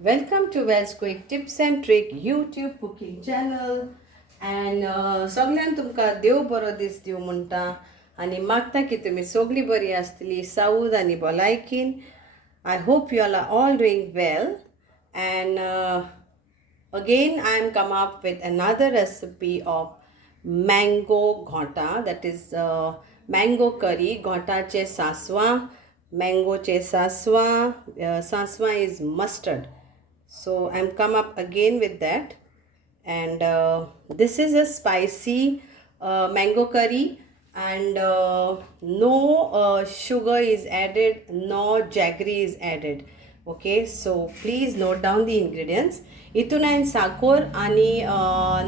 Welcome to Wells Quick Tips and Trick YouTube cooking channel. And सगळ्यांक तुमकां देव बरो दीस दिवं म्हणटा आनी मागता की तुमी सगळीं बरी आसतली साऊद आनी भलायकीन. I hope you all are doing well. And again I am come up with another recipe of mango ghota, that is mango curry. Ghotache Sasav, mangoche sasva. Sasva is mustard, so I'm come up again with that. And this is a spicy mango curry, and no sugar is added, no jaggery is added. Okay, so please note down the ingredients. हितून हांवें साखर आनी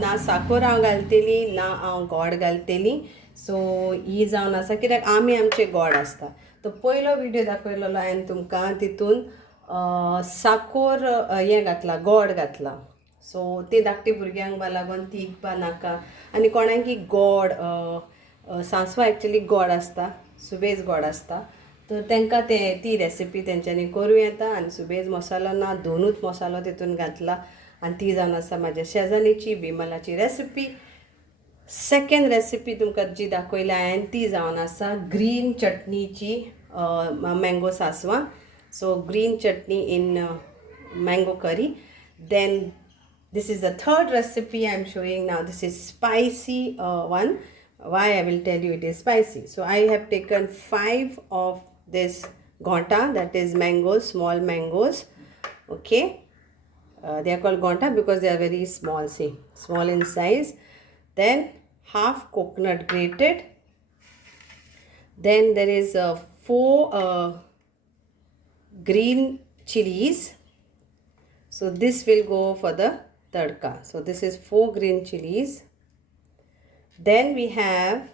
ना साखर हांव घालतली ना हांव गोड घालतली. सो ही जावन आसा कित्याक आमी आमचे गोड आसता. तो पयलो व्हिडिओ दाखयलेलो हांवें तुमकां, तितून साखर हें घातला, गोड घातला. सो ते धाकटे भुरग्यांक बा लागून ती इकपा नाका. आनी कोणाकी गोड सांसवा एक्चुली गोड आसता, सुबेज गोड आसता, तर तांकां ती रेसिपी तेंच्यांनी करूं येता. आनी सुबेज मसालो ना, दोनूच मसालो तितून घातला आनी ती जावन आसा म्हाज्या शेजानीची बिमलाची रेसिपी. सेकंड रेसिपी तुमकां जी दाखयल्या हांवें ती जावन आसा ग्रीन चटणीची मँगो सासवा. So green chutney in mango curry. Then this is the third recipe I am showing now. This is spicy one. Why I will tell you it is spicy. So I have taken 5 of this ghota, that is mangoes, small mangoes. Okay, they are called ghota because they are very small, see, small in size. Then half coconut grated. Then there is 4 green chilies. So this will go for the tadka. So this is 4 green chilies. Then we have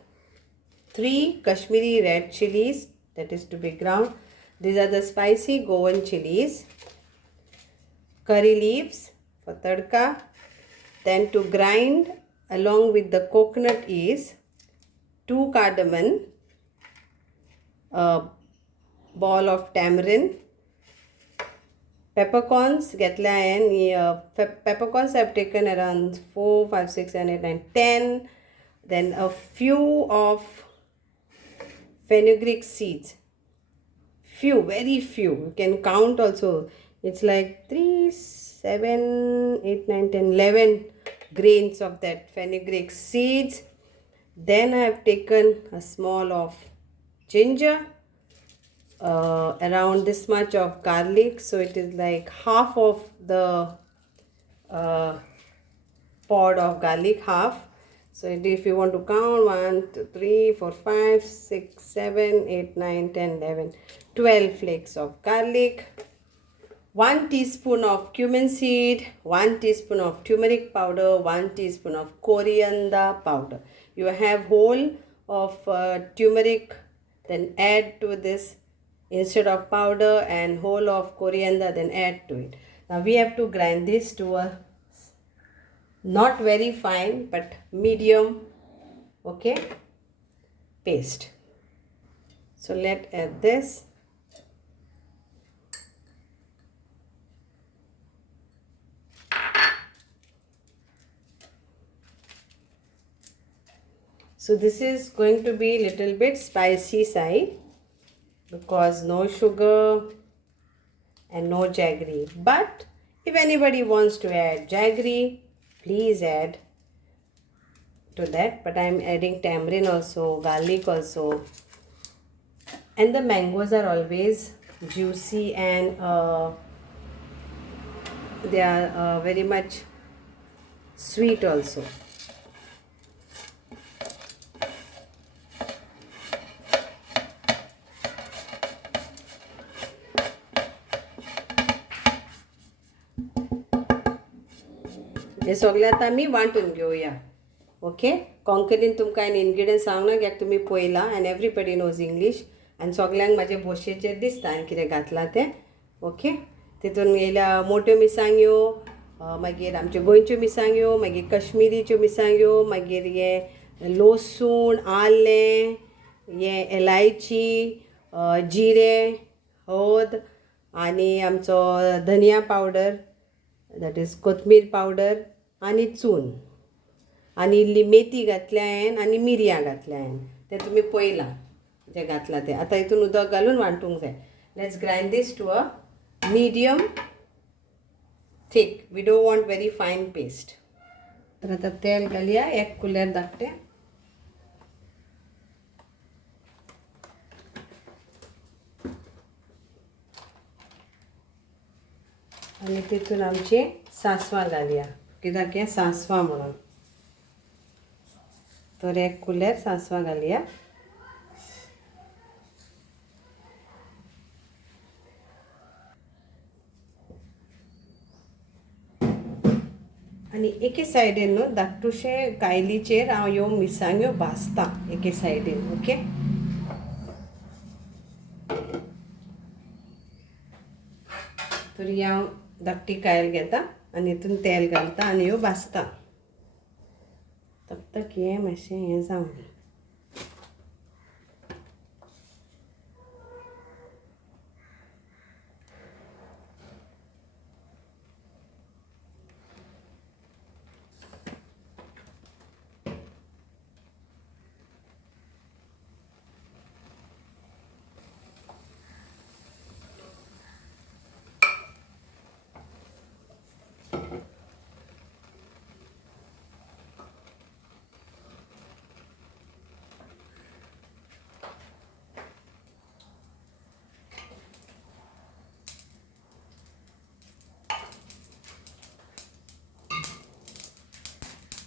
3 Kashmiri red chilies, that is to be ground. These are the spicy Goan chilies. Curry leaves for tadka. Then to grind along with the coconut is 2 cardamom, a ball of tamarind, peppercorns घेतले हांवें. Peppercorns I have taken around 4, 5, 6, 7, 8, 9, 10. Then a few of fenugreek seeds. Few, very few. You can count also. It's like 3, 7, 8, 9, 10, 11 grains of that fenugreek seeds. Then I have taken a small of ginger. Around this much of garlic, so it is like half of the pod of garlic, half. So if you want to count 1, 2, 3, 4, 5, 6, 7, 8, 9, 10, 11, 12 flakes of garlic, 1 teaspoon of cumin seed, 1 teaspoon of turmeric powder, 1 teaspoon of coriander powder. You have whole of turmeric, then add to this instead of powder, and whole of coriander, then add to it. Now we have to grind this to a not very fine but medium, okay, paste. So let's add this. So this is going to be little bit spicy side, because no sugar and no jaggery. But if anybody wants to add jaggery, please add to that. But I am adding tamarind also, garlic also. And the mangoes are always juicy, and they are very much sweet also. हे सगळें आतां आमी वांटून घेवया. Okay, कोंकणीन तुमकां हांवें ingredients सांगना कित्याक तुमी पळयलां, एंड एवरीबडी नोज इंग्लीश, आनी सगळ्यांक म्हाजे भोशेचेर दिसता हांवें कितें घातलां तें. ओके, तितून येयल्या मोठ्यो मिरसांग्यो, मागीर आमच्यो गोंयच्यो मिरसांग्यो, मागीर कश्मिरीच्यो मिरसांग्यो, मागीर हे लसूण, आलें, हे एलायची, जिरें, हळद, आणि आमचो धनिया पावडर, दॅट इज कोथमीर पावडर आणि चून आणि इल्ली मेथी घातल्या हांवें आनी मिरयां घातल्या हांवें. ते तुमी पळयलां जे घातलां ते. आतां हितून उदक घालून वांटूंक जाय. Let's grind this to a medium thick. We don't want very fine paste. तर आता तेल घालया 1 कुलेर धाकटें. आणि तितून आमची सासवां घालया, कित्याक हें सासवां म्हणून. तर 1 कुलेर सासवां घालया. आणि एके सायडीन न्हू धाकटुशे कायलीचेर हांव ह्यो मिरसांग्यो भाजता एके सायडीन. ओके. तरी हांव धाकटी कायल घेता आनी हितून तेल घालता आनी ह्यो भाजता. तब तक हें मातशें हें जावं दी.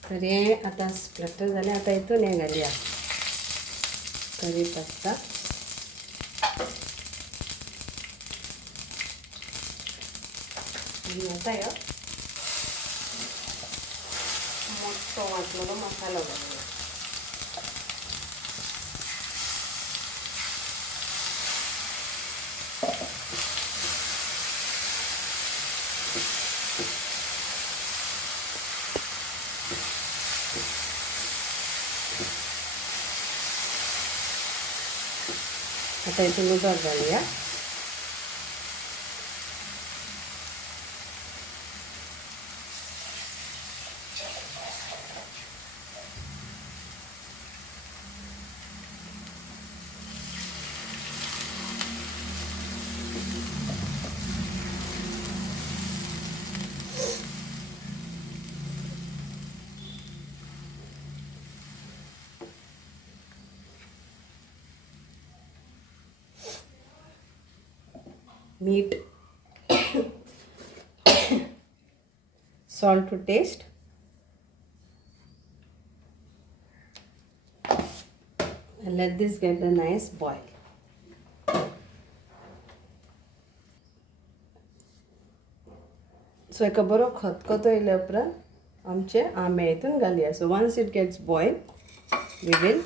तर हें आतां स्प्लॅटर जालें. आतां हितून हें घालया करी पत्ता. आनी आतां ह्यो मोठो वांटलेलो मसालो घालया. आता हितून उदक घालया. मीठ, salt to taste, and let this get a nice boil. So एका बरो खतखतो येयल्या उपरांत आमचे आंबे हितून घालया. So once it gets boiled, we will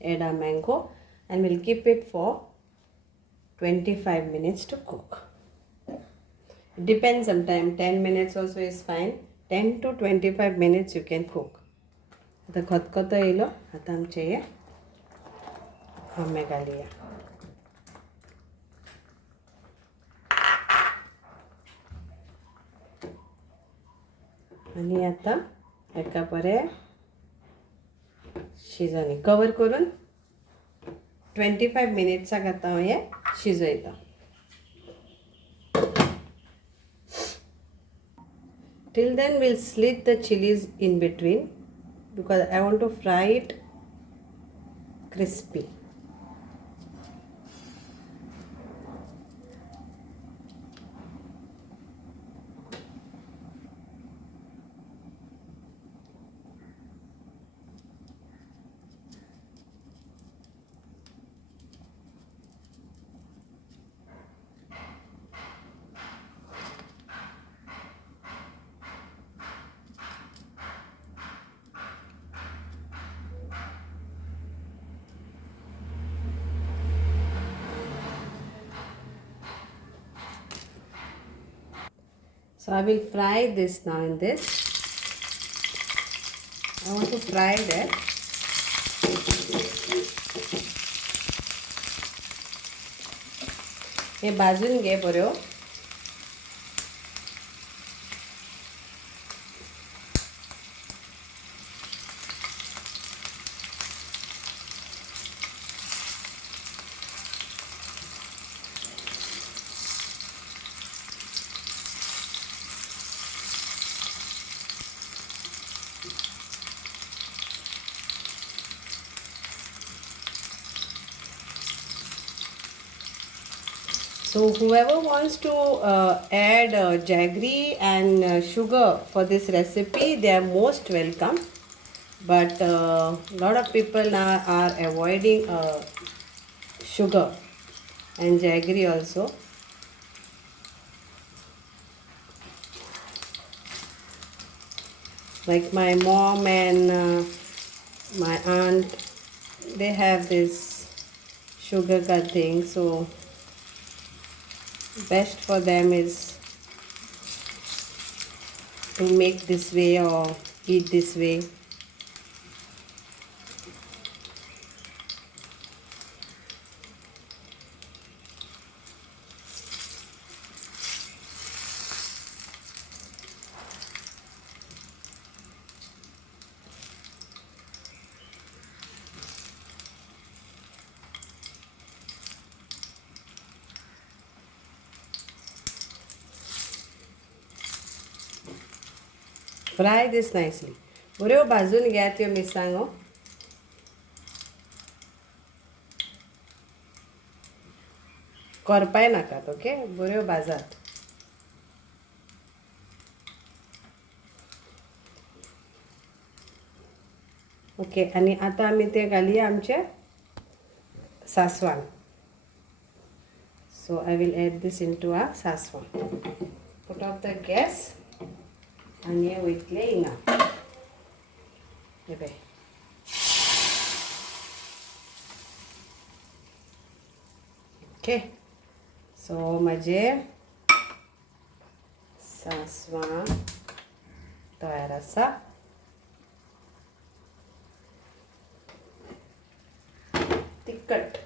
add our mango and we'll keep it for 25 minutes to cook. It depends, sometimes 10 minutes also is fine. 10 to 25 minutes you can cook. आता खतखतो येयलो. आता आमचे हे आंबे घालया. आणि आता एका बरें शिजोवन कवर करून 25 मिनिट्साक आतां हांव हें शिजयता. Till then we'll slit the chilies in between because I want to fry it crispy. So I will fry this now in this. I want to fry that. हे भाजून घे बऱ्यो. So whoever wants to add jaggery and sugar for this recipe, they are most welcome. But a lot of people now are avoiding sugar and jaggery also. Like my mom and my aunt, they have this sugar cut thing, so best for them is to make this way or eat this way. Fry this nicely. बऱ्यो भाजून घ्या त्यो मिरसांगो. करपाय नाकात, okay. बऱ्यो भाजात. Okay. आणि आता आम्ही ते घालूया आमचे सासवान. So I will add this into our sasvachi. Put off the gas. And here we playing now. Okay. So माझे सासवा तयार आसा. तिखट.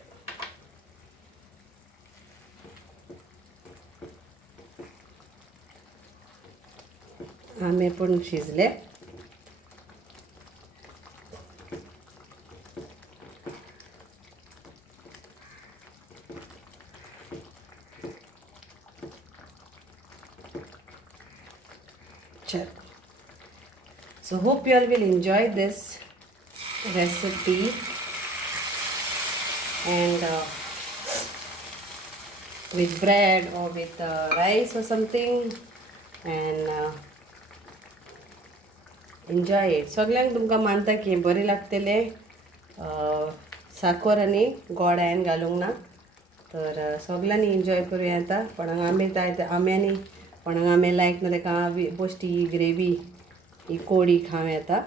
आंबे पण शिजले. So hope you all will enjoy this recipe and with bread or with rice or something and enjoy it. सगळ्यांक तुमकां मानता की बरे लागतले. साखर आनी गोडायन घालूंक ना, तर सगळ्यांनी एन्जॉय करूया. आता कोणाक आंबे जाय ते आंब्यानी, कोणाक आंबे लायक ना तेका बेश्टी ही ग्रेवी ही कोडी खावं येता.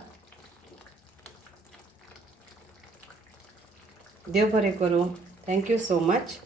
देव बरें करूं. Thank you so much.